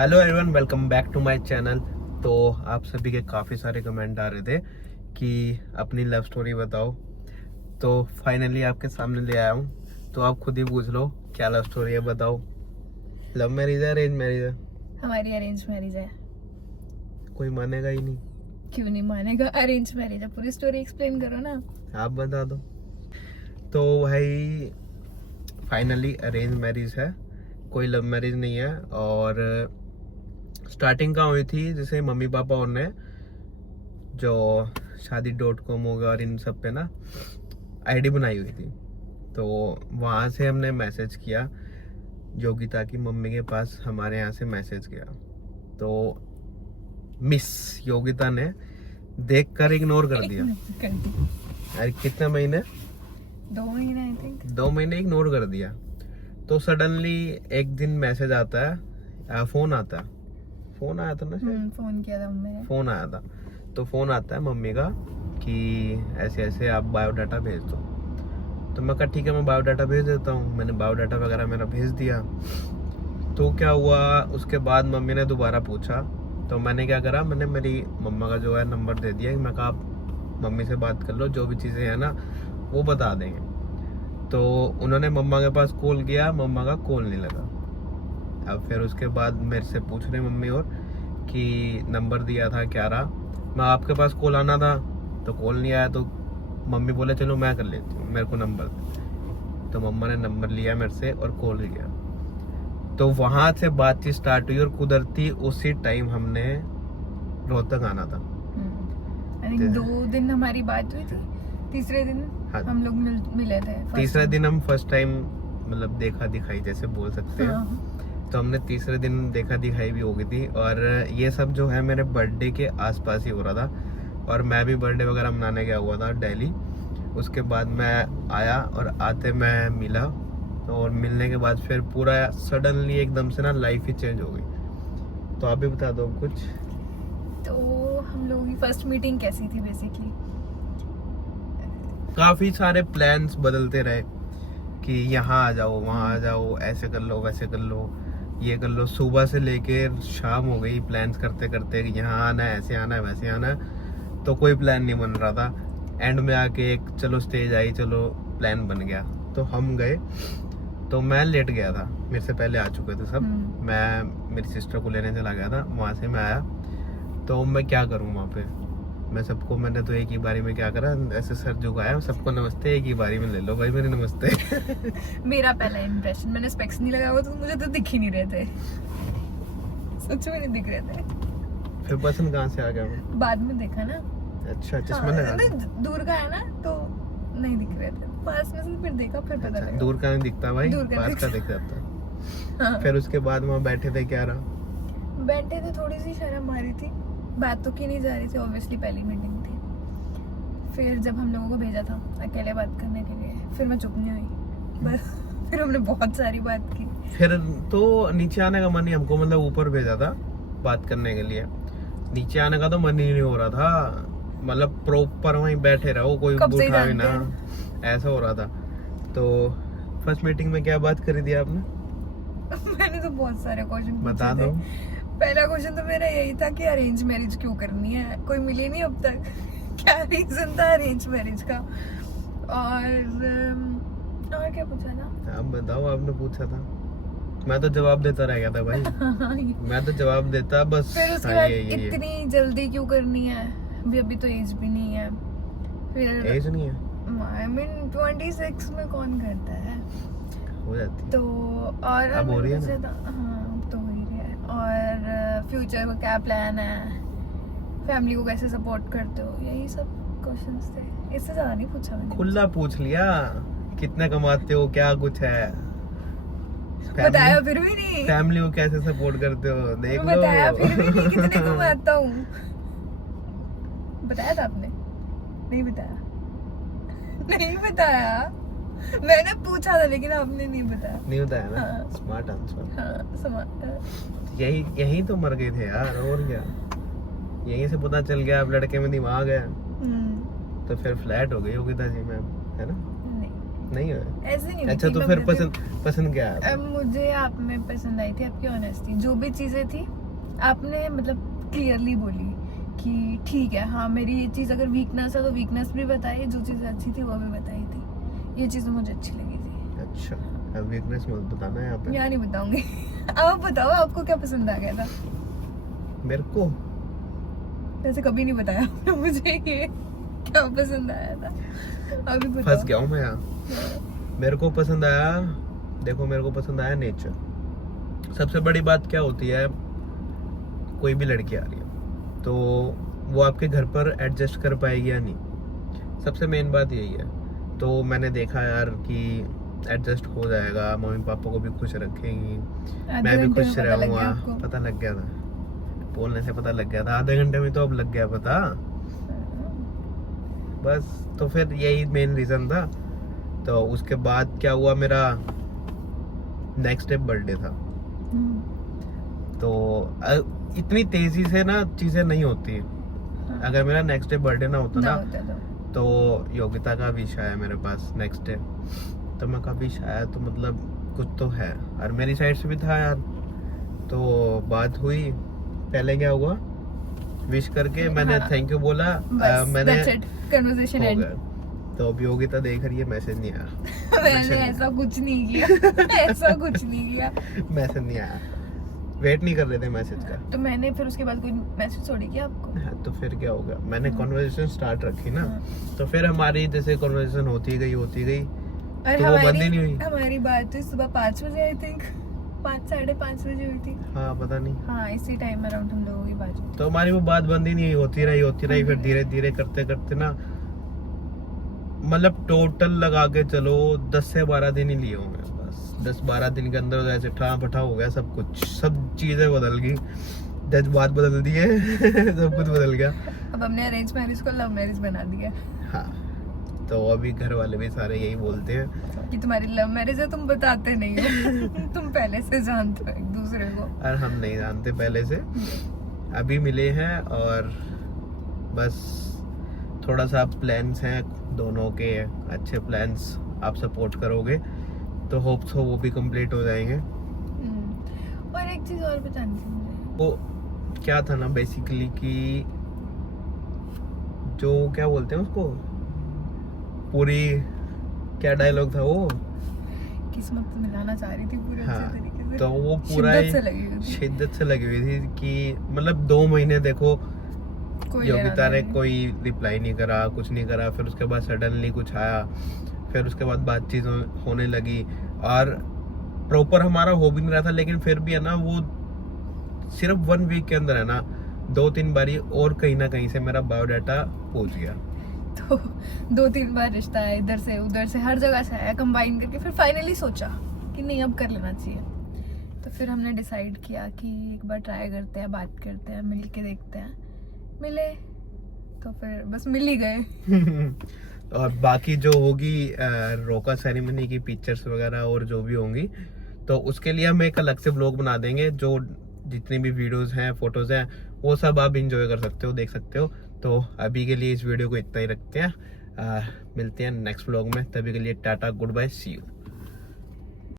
Hello everyone, welcome back to my channel. तो आप सभी के काफ़ी सारे कमेंट आ रहे थे कि अपनी लव स्टोरी बताओ, तो फाइनली आपके सामने ले आया हूँ। तो आप खुद ही पूछ लो क्या लव स्टोरी है, बताओ। लव मैरिज है, अरेंज मैरिज है? हमारी अरेंज मैरिज है। कोई मानेगा ही नहीं। क्यों नहीं मानेगा? अरेंज मैरिज है, पूरी स्टोरी एक्सप्लेन करो ना। आप बता दो। तो भाई फाइनली अरेंज मैरिज है, कोई लव मैरिज नहीं है। और स्टार्टिंग कहाँ हुई थी, जैसे मम्मी पापा और ने जो शादी.com होगा और इन सब पे ना आईडी बनाई हुई थी, तो वहाँ से हमने मैसेज किया योगिता की मम्मी के पास, हमारे यहाँ से मैसेज गया। तो मिस योगिता ने देखकर इग्नोर कर दिया। कर दी। अरे कितने महीने? 2 महीने आई थिंक। 2 महीने इग्नोर कर दिया। तो सडनली एक दिन मैसेज आता है, फोन आता है, फोन आया था ना शायद? फोन किया था मम्मी ने। फोन आया था, तो फोन आता है मम्मी का कि ऐसे ऐसे आप बायोडाटा भेज दो। तो मैं कहा ठीक है, मैं बायोडाटा भेज देता हूँ। मैंने बायोडाटा वगैरह मेरा भेज दिया। तो क्या हुआ, उसके बाद मम्मी ने दोबारा पूछा, तो मैंने क्या करा, मैंने मेरी मम्मा का जो है नंबर दे दिया। मैं कहा आप मम्मी से बात कर लो, जो भी चीज़ें हैं ना वो बता देंगे। तो उन्होंने मम्मा के पास कॉल किया, मम्मा का कॉल नहीं लगा। अब फिर उसके बाद मेरे से पूछ रहे मम्मी और कि नंबर दिया था क्या रहा। मैं आपके पास कॉल आना था तो कॉल नहीं आया, तो मम्मी बोले चलो मैं कर लेती हूँ, मेरे को नंबर दे। तो मम्मा ने नंबर लिया मेरे से और कॉल किया। तो वहाँ से बातचीत स्टार्ट हुई और कुदरती उसी टाइम हमने रोहतक आना था। आई थिंक 2 दिन हमारी बात हुई थी। तीसरे दिन हाँ। हम लोग मिले थे। तीसरे दिन हम फर्स्ट टाइम मतलब देखा दिखाई जैसे बोल सकते हैं। हाँ। तो हमने तीसरे दिन देखा दिखाई भी हो गई थी। और ये सब जो है मेरे बर्थडे के आसपास ही हो रहा था, और मैं भी बर्थडे वगैरह मनाने गया हुआ था दिल्ली। उसके बाद मैं आया और आते मैं मिला, और मिलने के बाद फिर पूरा सडनली एकदम से ना लाइफ ही चेंज हो गई। तो आप भी बता दो कुछ। तो हम लोगों की फर्स्ट मीटिंग कैसी थी? बेसिकली काफ़ी सारे प्लान्स बदलते रहे कि यहाँ आ जाओ, वहाँ आ जाओ, ऐसे कर लो, वैसे कर लो, ये कर लो। सुबह से लेके शाम हो गई प्लान्स करते करते कि यहाँ आना है, ऐसे आना है, वैसे आना है। तो कोई प्लान नहीं बन रहा था। एंड में आके एक चलो स्टेज आई, चलो प्लान बन गया। तो हम गए। तो मैं लेट गया था, मेरे से पहले आ चुके थे सब। मैं मेरी सिस्टर को लेने चला गया था, वहाँ से मैं आया। तो मैं क्या करूँ वहाँ पे, मैं सबको, मैंने तो एक ही बारी में क्या करा, ऐसे सर झुकाया, सबको नमस्ते एक ही बारी में ले लो भाई मेरे नमस्ते। मेरा पहला इंप्रेशन, मैंने स्पेक्स नहीं लगाया हुआ तो मुझे तो दिख ही नहीं रहे थे। सच में नहीं दिख रहे थे। फिर पसंद कहाँ से आ गया मैं? बाद में देखा ना। अच्छा, चश्मा लगा था। दूर का है ना तो नहीं दिख रहे थे, पास में से फिर देखा, फिर पता लगा। दूर का नहीं दिखता भाई, दूर का पास का दिख जाता। फिर उसके बाद वहाँ बैठे थे, क्या रहा? बैठे थे, थोड़ी सी शर्म आ रही थी, बात तो की नहीं जा रही थी, ऑब्वियसली पहली मीटिंग थी। फिर जब हम लोगों को भेजा था अकेले बात करने के लिए, फिर मैं चुप नहीं हुई बस। फिर हमने बहुत सारी बात की। फिर तो नीचे आने का मन नहीं, हमको मतलब ऊपर भेजा था बात करने के लिए। नीचे आने का तो मन ही नहीं हो रहा था, मतलब प्रॉपर वहीं बैठे रहो, कोई उठा भी ना, ऐसा हो रहा था। तो फर्स्ट मीटिंग में क्या बात करी थी आपने? मैंने तो बहुत सारे क्वेश्चन बता दो। पहला क्वेश्चन तो मेरा यही था कि अरेंज मैरिज क्यों करनी है, कोई मिली नहीं अब तक। क्या रीजन था अरेंज मैरिज का? और क्या पूछा था? आप बताओ, आपने पूछा था, मैं तो जवाब देता रह गया था भाई। मैं तो जवाब देता बस। फिर उसके बाद इतनी जल्दी क्यों करनी है, अभी तो एज भी नहीं है। फिर एज नहीं है, आई मीन 26 में कौन करता है? हो जाती तो और अब हो रही है ना? हाँ, तो हो ही रही है। और फ्यूचर का क्या प्लान है, फैमिली को कैसे सपोर्ट करते हो, यही सब क्वेश्चंस थे। इससे ज्यादा नहीं पूछा मैंने। खुला पूछ लिया, कितने कमाते हो, क्या कुछ है, बताया फिर भी नहीं। फैमिली को कैसे सपोर्ट करते हो, देख लो। बताया फिर भी नहीं कितने कमाता हूँ। बताया था आपने? नहीं बताया। नहीं बताया, मैंने पूछा था लेकिन आपने नहीं बताया। नहीं बताया ना? हाँ। Smart answer. हाँ, यही तो मर गए थे यार, और क्या। यहीं से पता चल गया अब लड़के में दिमाग है। तो फिर फ्लैट हो गई योगिता जी मैम, है ना? नहीं, नहीं है? ऐसे नहीं अच्छा हुई थी, तो मैं फिर बताती हूँ। पसंद क्या है? मुझे आप में पसंद आई थी आपकी ऑनेस्टी, जो भी चीजें थी आपने मतलब क्लियरली बोली कि ठीक है, हाँ मेरी ये चीज अगर वीकनेस है तो वीकनेस भी बताई, जो चीज अच्छी थी वो भी बताई थी, ये चीज मुझे अच्छी लगी थी। अच्छा, अब वीकनेस मत बताना यहाँ पे। यहाँ नहीं बताऊंगी। आप बताओ आपको क्या पसंद आ गया था? मेरे को वैसे कभी नहीं बताया आपने मुझे ये क्या पसंद आया था, अभी बताओ। फंस गया हूँ मैं यहाँ। मेरे को पसंद आया, देखो मेरे को पसंद आया नेचर। सबसे बड़ी बात क्या होती है, कोई भी लड़की आ रही है तो वो आपके घर पर एडजस्ट कर पाएगी या नहीं, सबसे मेन बात यही है। तो मैंने देखा यार कि एडजस्ट हो जाएगा, मम्मी पापा को भी खुश रखेंगी, मैं भी खुश रहूँगा। पता लग गया था, बोलने से पता लग गया था, आधे घंटे में तो अब लग गया पता। बस तो फिर यही मेन रीजन था। तो उसके बाद क्या हुआ, मेरा नेक्स्ट डे बर्थडे था। तो इतनी तेजी से ना चीजें नहीं होती। अगर मेरा नेक्स्ट डे बर्थडे ना होता ना तो योगिता का विश आया मेरे पास नेक्स्ट डे, तो मैं का विश आया तो मतलब कुछ तो है, और मेरी साइड से भी था यार। तो बात हुई, पहले क्या हुआ, विश करके मैंने थैंक यू बोला, मैंने कन्वर्सेशन एंड। तो अब योगिता देख रही है, मैसेज नहीं आया। मैंने ऐसा कुछ नहीं किया। ऐसा कुछ नहीं किया, मैसेज नहीं आया, वेट नहीं कर रहे थे मैसेज का। तो मैंने फिर उसके बाद कोई मैसेज छोड़ी किया आपको? हाँ, तो फिर क्या होगा, मैंने कॉन्वर्सेशन स्टार्ट रखी ना, तो फिर हमारी जैसे कॉन्वर्सेशन होती गई और तो वो बंद ही नहीं हुई। हमारी बात तो सुबह 5 बजे आई थिंक 5 साढ़े 5 बजे हुई थी। हाँ पता नहीं, हाँ इसी टाइम अराउंड हम लोगों की बात हुई। तो हमारी वो बात बंद ही नहीं हुई, होती रही। फिर धीरे धीरे करते करते ना, मतलब टोटल लगा के चलो 10 से 12 दिन ही लिए होंगे बस। 10-12 दिन के अंदर ऐसे ठा फटा हो गया सब कुछ, सब चीजें बदल गई, जज्बात बदल दिए। सब कुछ बदल गया। अब हमने अरेंज मैरिज को लव मैरिज बना दिया। हाँ, तो अभी घर वाले भी सारे यही बोलते हैं कि तुम्हारी लव मैरिज है, तुम बताते नहीं हो। तुम पहले से जानते हो एक दूसरे को। और हम नहीं जानते पहले से, अभी मिले हैं। और बस थोड़ा सा प्लान्स हैं दोनों के, अच्छे प्लान्स, आप सपोर्ट करोगे तो होप्स हो वो भी कंप्लीट हो जाएंगे। और एक चीज और बतानी थी मुझे। वो क्या था ना बेसिकली कि जो क्या बोलते हैं उसको, पूरी क्या डायलॉग था वो, किस्मत मिलाना चाह रही थी पूरे हाँ, अच्छे तरीके से। तो वो पूरा शिद्दत से लगी हुई थी कि मतलब 2 महीने देखो योगिता ने कोई रिप्लाई नहीं करा, कुछ नहीं करा। फिर उसके बाद सडनली कुछ आया, फिर उसके बाद बातचीत होने लगी, और प्रॉपर हमारा हो भी नहीं रहा था, लेकिन फिर भी है ना वो सिर्फ 1 वीक के अंदर है ना 2-3 बारी और कहीं ना कहीं से मेरा बायोडाटा पहुंच गया। तो 2-3 बार रिश्ता है, इधर से उधर से हर जगह से आया कंबाइन करके, फिर फाइनली सोचा कि नहीं अब कर लेना चाहिए। तो फिर हमने डिसाइड किया कि एक बार ट्राई करते हैं, बात करते हैं, मिल के देखते हैं। मिले तो फिर बस मिल ही गए। और बाकी जो होगी रोका सेरेमनी की पिक्चर्स वगैरह और जो भी होंगी, तो उसके लिए हम एक अलग से ब्लॉग बना देंगे। जो जितनी भी वीडियोस हैं, फोटोज हैं, वो सब आप इंजॉय कर सकते हो, देख सकते हो। तो अभी के लिए इस वीडियो को इतना ही रखते हैं, मिलते हैं नेक्स्ट ब्लॉग में। तभी के लिए tata, good bye, see you.